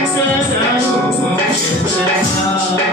Thank you.